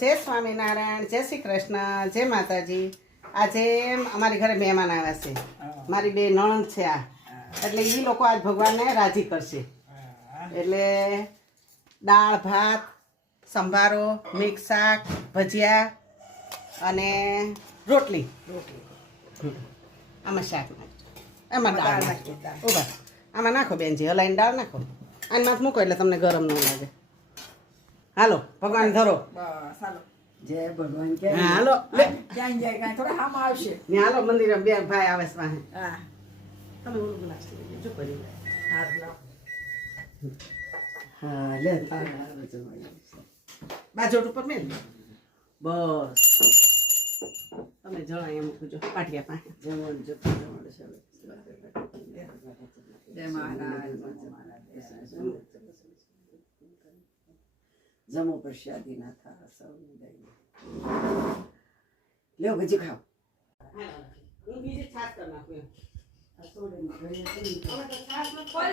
જય સ્વામિનારાયણ, જય શ્રી કૃષ્ણ, જય માતાજી. આજે અમારી ઘરે મહેમાન આવ્યા છે. મારી બે નણંદ છે આ, એટલે એ લોકો આજ ભગવાનને રાજી કરશે. એટલે દાળ ભાત, સંભારો, મિક્સ શાક, ભજીયા અને રોટલી. આમાં શાક નાખજો, એમાં દાળ નાખજો. ઉભા આમાં નાખો બેનજી, હલાઈને દાળ નાખો. આની માથે મૂકો એટલે તમને ગરમ ન લાગે. હાલો ભગવાન ધરો. જય ભગવાન કે હા હાલો ક્યાં જાય કાંઈ થોડા હામ આવશે. ને હાલો મંદિરે બે ભાઈ આવે છે પાસે. હા તમે ઓલું ગ્લાસ લઈ લેજો કરી. હાથ લાવ. હા લે બાજોટ ઉપર મેલ. બસ તમે જણાય એમ મૂકજો પાટિયા પાસે. જમણ જપ જમણ જય મહારાજ જમો પ્રસાદી ના થા સૌને દઈ લ્યો ભજી ખાઓ. હું બીજી છાશ કરી નાખું એમ. આ સોડે